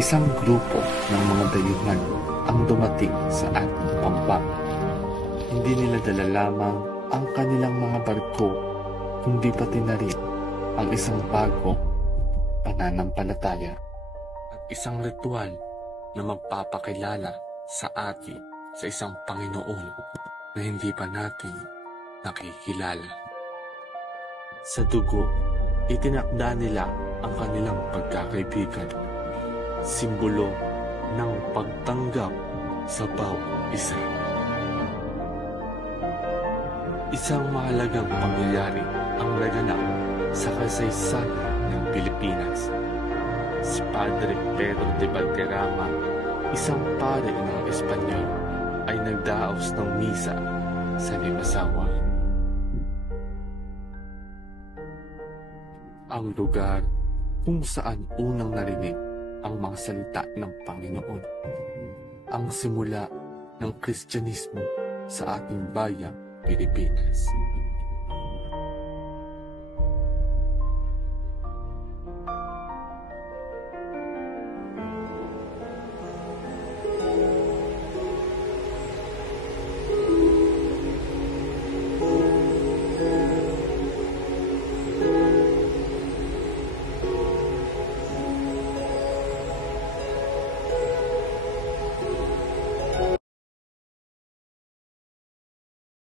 Isang grupo ng mga dayuhan ang dumating sa ating pampanga. Hindi nila dala lamang ang kanilang mga barko, kundi pati na rin ang isang bagong pananampalataya at isang ritual na magpapakilala sa atin sa isang Panginoon na hindi pa natin nakikilala. Sa dugo, itinakda nila ang kanilang pagkakaibigan, simbolo ng pagtanggap sa bawat isa. Isang mahalagang pangyayari ang naganap sa kasaysayan ng Pilipinas. Si Padre Pedro de Valderrama, isang pare ng Espanyol, ay nagdaos ng misa sa Limasawa. Ang lugar kung saan unang narinig ang mga salita ng Panginoon. Ang simula ng Kristyanismo sa ating bayang Pilipinas.